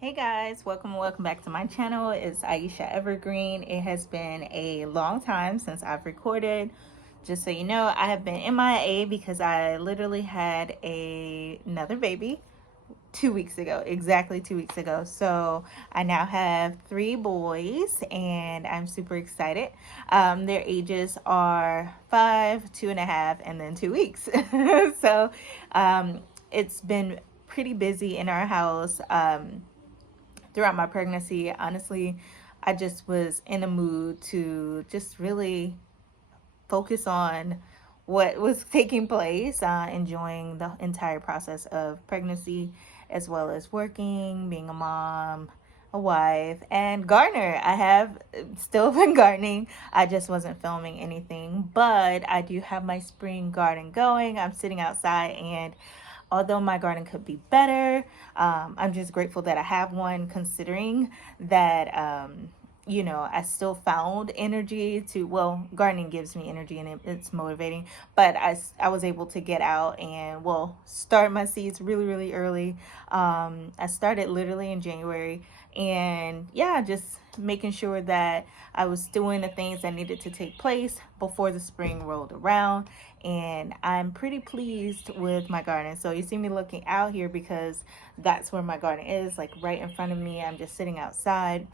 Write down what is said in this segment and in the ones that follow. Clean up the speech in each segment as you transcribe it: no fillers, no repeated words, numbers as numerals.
Hey guys, welcome back to my channel. It's Aisha Evergreen. It has been a long time since I've recorded. Just so you know, I have been MIA because I literally had another baby 2 weeks ago, exactly 2 weeks ago. So I now have three boys and I'm super excited. Their ages are 5, 2.5, and then 2 weeks. So it's been pretty busy in our house. Throughout my pregnancy, honestly, I just was in a mood to just really focus on what was taking place, enjoying the entire process of pregnancy, as well as working, being a mom, a wife, and gardener. I have still been gardening. I just wasn't filming anything, but I do have my spring garden going. I'm sitting outside, and although my garden could be better, I'm just grateful that I have one, considering that I still found energy to, well, gardening gives me energy and it's motivating, but I was able to get out and, well, start my seeds really, really early. I started literally in January, and yeah, just making sure that I was doing the things that needed to take place before the spring rolled around. And I'm pretty pleased with my garden. So you see me looking out here because that's where my garden is, like right in front of me. I'm just sitting outside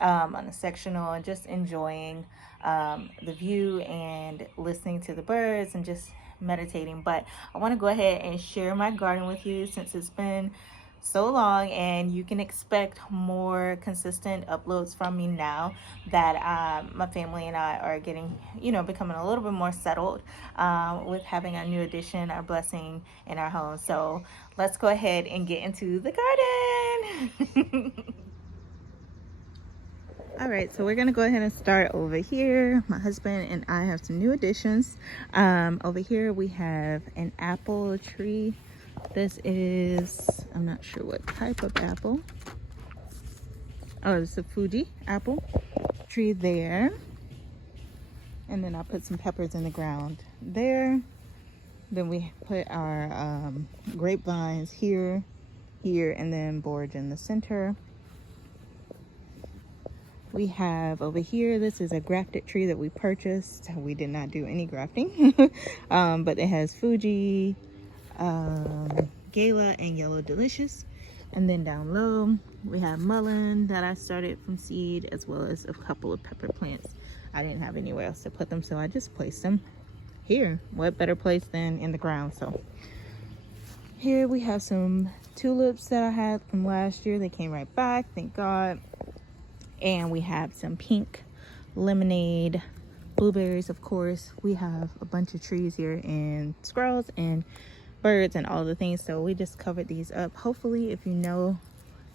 on a sectional and just enjoying the view and listening to the birds and just meditating. But I want to go ahead and share my garden with you since it's been so long, and you can expect more consistent uploads from me now that my family and I are getting, becoming a little bit more settled with having a new addition, our blessing in our home. So let's go ahead and get into the garden. All right, so we're gonna go ahead and start over here. My husband and I have some new additions. Over here we have an apple tree. This is, I'm not sure what type of apple. Oh, it's a Fuji apple tree there. And then I put some peppers in the ground there. Then we put our grapevines here, and then borage in the center. We have over here, this is a grafted tree that we purchased. We did not do any grafting, but it has Fuji, Gala, and Yellow Delicious. And then down low, we have mullein that I started from seed, as well as a couple of pepper plants. I didn't have anywhere else to put them, so I just placed them here. What better place than in the ground? So here we have some tulips that I had from last year. They came right back, thank God. And we have some pink lemonade, blueberries, of course. We have a bunch of trees here and squirrels and birds and all the things. So we just covered these up. Hopefully, if you know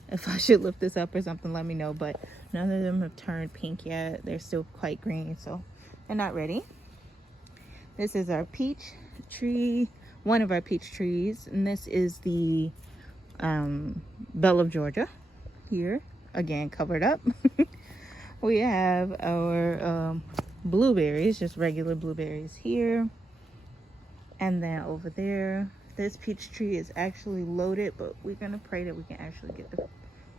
if I should lift this up or something, let me know. But none of them have turned pink yet. They're still quite green, so they're not ready. This is our peach tree, one of our peach trees. And this is the Belle of Georgia here. Again, covered up. We have our blueberries, just regular blueberries here. And then over there, this peach tree is actually loaded, but we're gonna pray that we can actually get the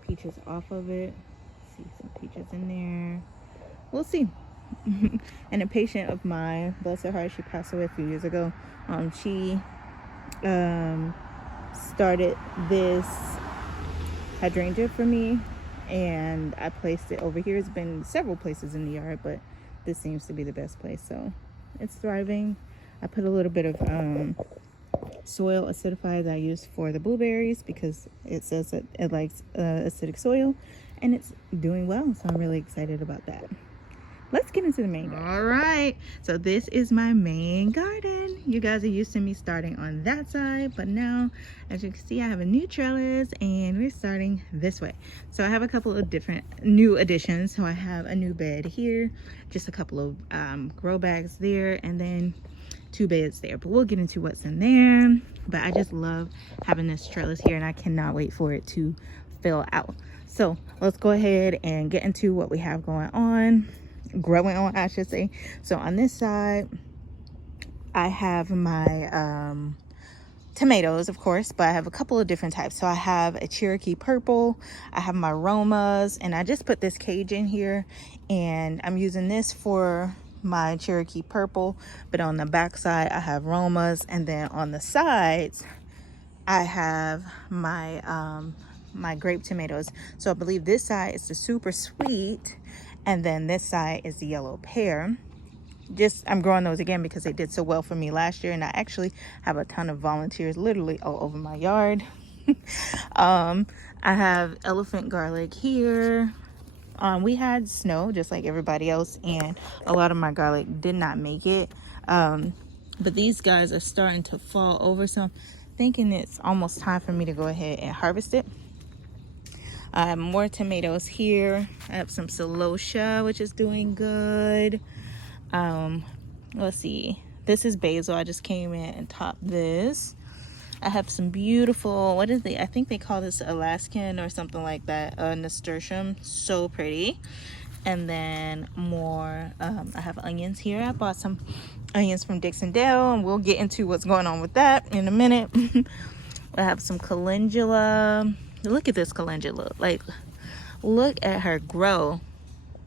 peaches off of it. See some peaches in there. We'll see. And a patient of mine, bless her heart, she passed away a few years ago. She started this hydrangea for me, and I placed it over here. It's been several places in the yard, but this seems to be the best place. So it's thriving. I put a little bit of soil acidified that I used for the blueberries because it says that it likes acidic soil, and it's doing well. So I'm really excited about that. Let's get into the main garden. All right, so this is my main garden. You guys are used to me starting on that side, but now, as you can see, I have a new trellis and we're starting this way. So I have a couple of different new additions. So I have a new bed here, just a couple of grow bags there, and then 2 beds there, but we'll get into what's in there. But I just love having this trellis here, and I cannot wait for it to fill out. So let's go ahead and get into what we have growing on, I should say. So on this side, I have my tomatoes, of course, but I have a couple of different types. So I have a Cherokee purple, I have my Romas, and I just put this cage in here, and I'm using this for my Cherokee purple, but on the back side I have Romas, and then on the sides I have my my grape tomatoes. So I believe this side is the super sweet, and then this side is the yellow pear. I'm growing those again because they did so well for me last year, and I actually have a ton of volunteers literally all over my yard. I have elephant garlic here. We had snow just like everybody else, and a lot of my garlic did not make it, but these guys are starting to fall over, so I'm thinking it's almost time for me to go ahead and harvest it. I have more tomatoes here. I have some celosia, which is doing good. Let's see, this is basil. I just came in and topped this. I have some beautiful, what is it, I think they call this Alaskan or something like that, nasturtium. So pretty. And then more, I have onions here. I bought some onions from Dixondale, and we'll get into what's going on with that in a minute. I have some calendula. Look at this calendula. Like, look at her grow.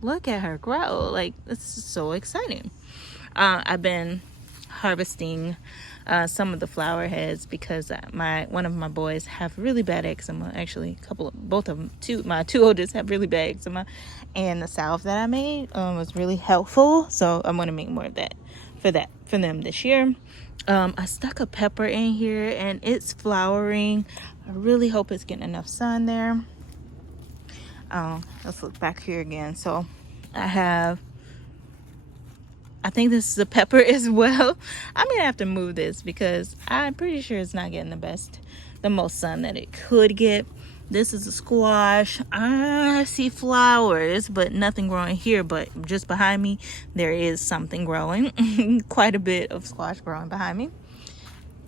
Look at her grow. Like, this is so exciting. I've been harvesting some of the flower heads because one of my boys have really bad eczema. Actually, both of them, my two oldest have really bad eczema, and the salve that I made was really helpful. So I'm gonna make more of that for them this year. I stuck a pepper in here, and it's flowering. I really hope it's getting enough sun there. Let's look back here again. So I think this is a pepper as well. I'm gonna have to move this because I'm pretty sure it's not getting the most sun that it could get. This is a squash. I see flowers, but nothing growing here. But just behind me, there is something growing. Quite a bit of squash growing behind me.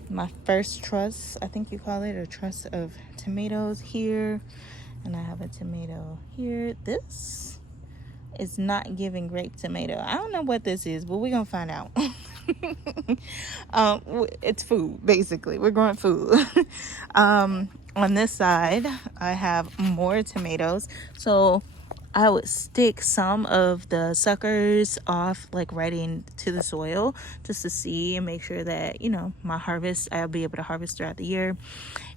My first truss, I think you call it, a truss of tomatoes here. And I have a tomato here. This is not giving grape tomato. I don't know what this is, but we're gonna find out. It's food, basically. We're growing food. On this side, I have more tomatoes. So I would stick some of the suckers off, like right into the soil, just to see and make sure that, you know, my harvest, I'll be able to harvest throughout the year.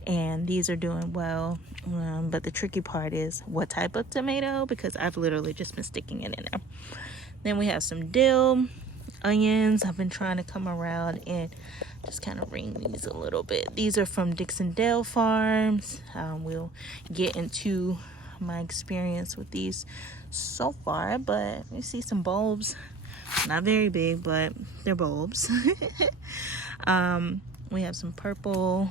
And these are doing well. But the tricky part is what type of tomato, because I've literally just been sticking it in there. Then we have some dill, onions. I've been trying to come around and just kind of ring these a little bit. These are from Dixondale Farms. We'll get into my experience with these so far, but you see some bulbs, not very big, but they're bulbs. We have some purple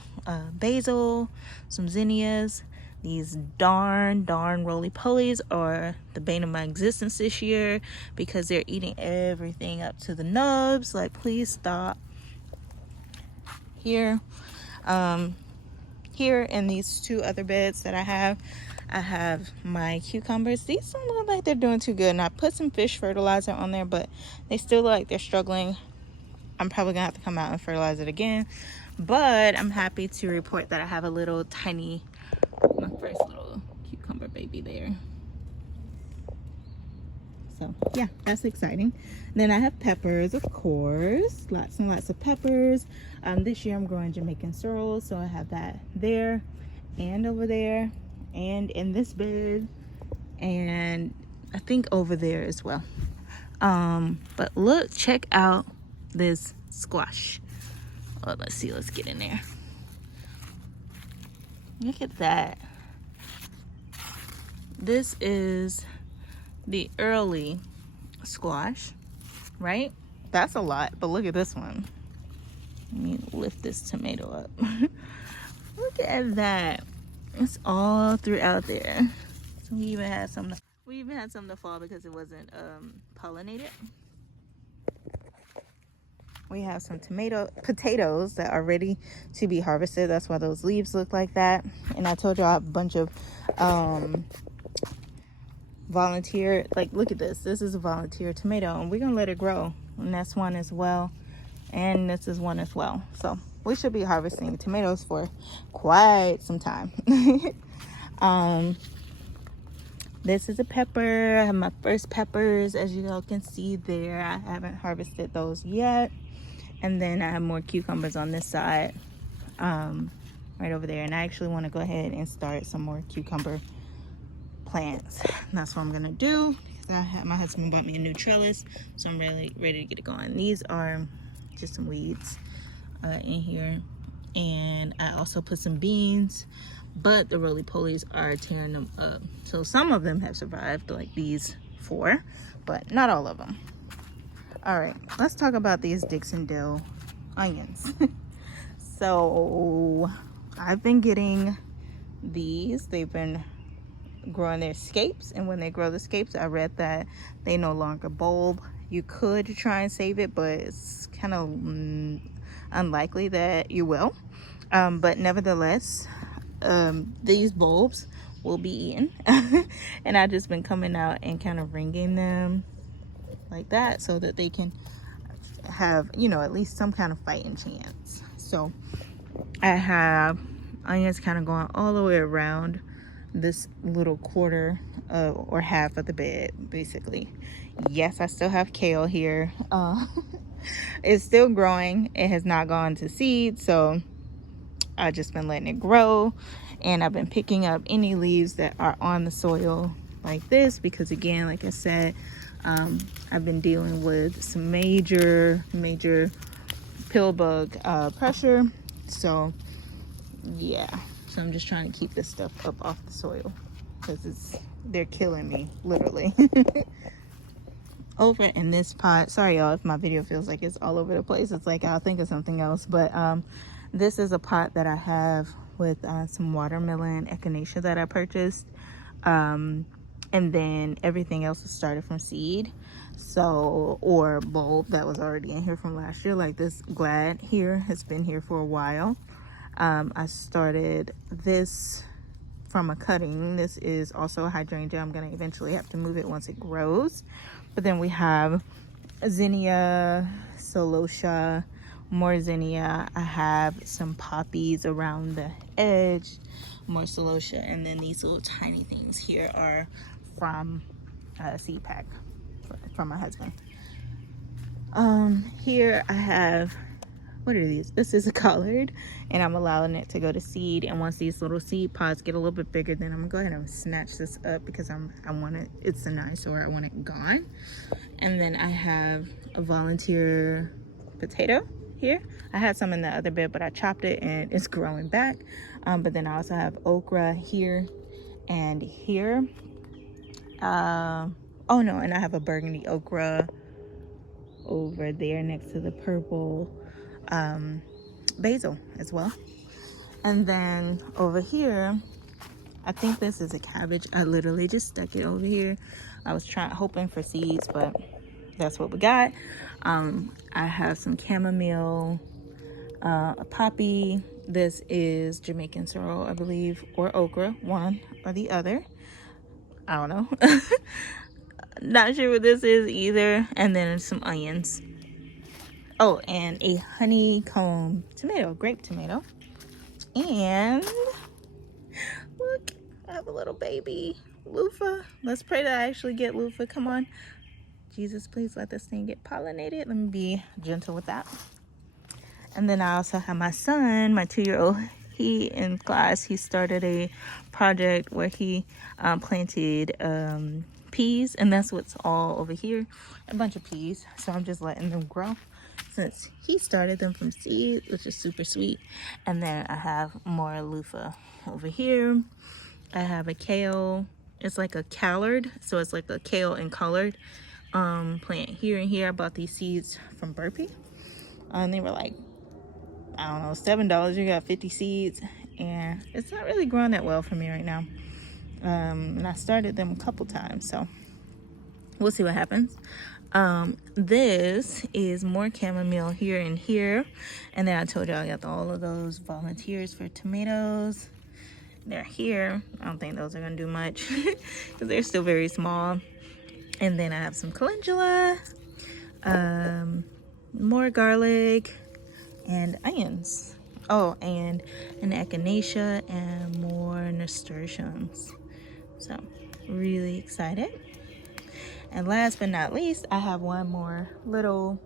basil, some zinnias. These darn roly-polies are the bane of my existence this year because they're eating everything up to the nubs. Like, please stop. Here in these two other beds that I have my cucumbers. These don't look like they're doing too good, and I put some fish fertilizer on there, but they still look like they're struggling. I'm probably gonna have to come out and fertilize it again, but I'm happy to report that I have a little tiny, my first little cucumber baby there. So yeah, that's exciting. Then I have peppers, of course, lots and lots of peppers. This year I'm growing Jamaican sorrel, so I have that there and over there and in this bed, and I think over there as well. But look, check out this squash. Oh, let's see, let's get in there. Look at that. This is the early squash, right? That's a lot, but look at this one. Let me lift this tomato up. Look at that. It's all throughout there. So we even had some to fall because it wasn't pollinated. We have some potatoes that are ready to be harvested. That's why those leaves look like that. And I told you I have a bunch of volunteer, like, look at this. This is a volunteer tomato, and we're gonna let it grow. And that's one as well. And this is one as well. So we should be harvesting tomatoes for quite some time. This is a pepper. I have my first peppers, as you all can see there. I haven't harvested those yet. And then I have more cucumbers on this side, right over there. And I actually want to go ahead and start some more cucumber plants. And that's what I'm gonna do. My husband bought me a new trellis, so I'm really ready to get it going. These are just some weeds in here, and I also put some beans, but the roly-polies are tearing them up. So some of them have survived, like these 4, but not all of them. All right, let's talk about these Dixon dill onions. So I've been getting these. They've been growing their scapes, and when they grow the scapes, I read that they no longer bulb. You could try and save it, but it's kind of unlikely that you will. But nevertheless, these bulbs will be eaten. And I've just been coming out and kind of ringing them like that so that they can have, you know, at least some kind of fighting chance. So I have onions kind of going all the way around this little quarter or half of the bed, basically. Yes, I still have kale here. It's still growing. It has not gone to seed, so I've just been letting it grow, and I've been picking up any leaves that are on the soil like this, because again, like I said, I've been dealing with some major pill bug pressure. So yeah, so I'm just trying to keep this stuff up off the soil, because they're killing me, literally. Over in this pot, sorry y'all if my video feels like it's all over the place. It's like I'll think of something else, but this is a pot that I have with some watermelon echinacea that I purchased, and then everything else was started from seed, so, or bulb that was already in here from last year. Like this Glad here has been here for a while. I started this from a cutting. This is also a hydrangea. I'm gonna eventually have to move it once it grows. But then we have zinnia, celosia, more zinnia. I have some poppies around the edge, more celosia, and then these little tiny things here are from a seed pack from my husband. Here I have, what are these? This is a collard, and I'm allowing it to go to seed. And once these little seed pods get a little bit bigger, then I'm gonna go ahead and snatch this up, because I want it, it's an eyesore, I want it gone. And then I have a volunteer potato here. I had some in the other bed, but I chopped it and it's growing back. But then I also have okra here and here. Oh no, and I have a burgundy okra over there next to the purple basil as well. And then over here, I think this is a cabbage. I literally just stuck it over here. I was hoping for seeds, but that's what we got. I have some chamomile, a poppy. This is Jamaican sorrel, I believe, or okra, one or the other. I don't know. Not sure what this is either. And then some onions. Oh, and a honeycomb tomato, grape tomato. And look, I have a little baby loofah. Let's pray that I actually get loofah. Come on, Jesus, please let this thing get pollinated. Let me be gentle with that. And then I also have my son, my 2-year-old. He in class, he started a project where he planted peas, and that's what's all over here, a bunch of peas. So I'm just letting them grow since he started them from seed, which is super sweet. And then I have more loofah over here. I have a kale. It's like a callard, so it's like a kale and collard plant here and here. I bought these seeds from Burpee, and they were like, I don't know, $7. You got 50 seeds, and it's not really growing that well for me right now. And I started them a couple times, so we'll see what happens. This is more chamomile here and here, and then I told you I got all of those volunteers for tomatoes. They're here. I don't think those are gonna do much because they're still very small. And then I have some calendula, more garlic, and onions. Oh, and an echinacea and more nasturtiums. So really excited. And last but not least, I have one more little,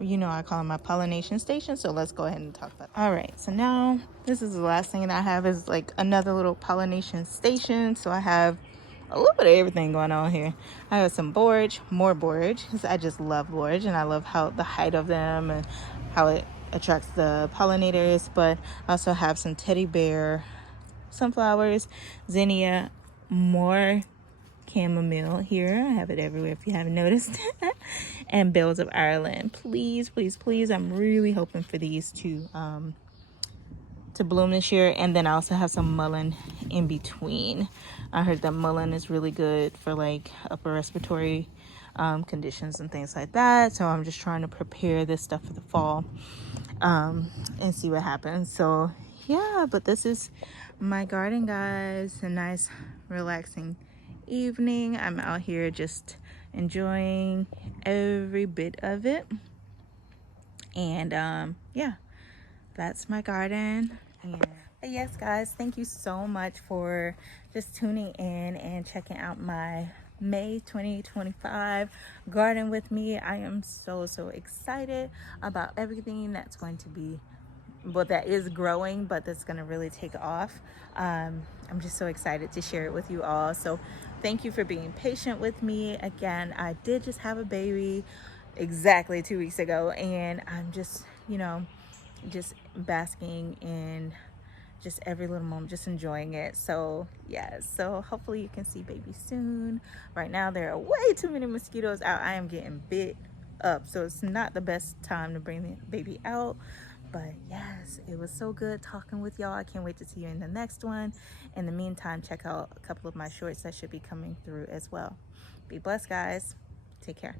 you know, I call it my pollination station. So let's go ahead and talk about it. All right, so now this is the last thing that I have is like another little pollination station. So I have a little bit of everything going on here. I have some borage, more borage, because I just love borage and I love how the height of them and how it attracts the pollinators. But I also have some teddy bear sunflowers, zinnia, more chamomile here. I have it everywhere if you haven't noticed. And bells of Ireland. Please, please, please. I'm really hoping for these to bloom this year. And then I also have some mullein in between. I heard that mullein is really good for like upper respiratory conditions and things like that. So I'm just trying to prepare this stuff for the fall and see what happens. So yeah, but this is my garden, guys. A nice relaxing evening. I'm out here just enjoying every bit of it. And yeah, that's my garden. And yes, guys, thank you so much for just tuning in and checking out my May 2025 garden with me. I am so excited about everything that's going to be, well, that is growing, but that's going to really take off. I'm just so excited to share it with you all. So thank you for being patient with me. Again, I did just have a baby exactly 2 weeks ago, and I'm just, you know, just basking in just every little moment, just enjoying it. So yeah, so hopefully you can see baby soon. Right now there are way too many mosquitoes out. I am getting bit up, so it's not the best time to bring the baby out. But yes, it was so good talking with y'all. I can't wait to see you in the next one. In the meantime, check out a couple of my shorts that should be coming through as well. Be blessed, guys. Take care.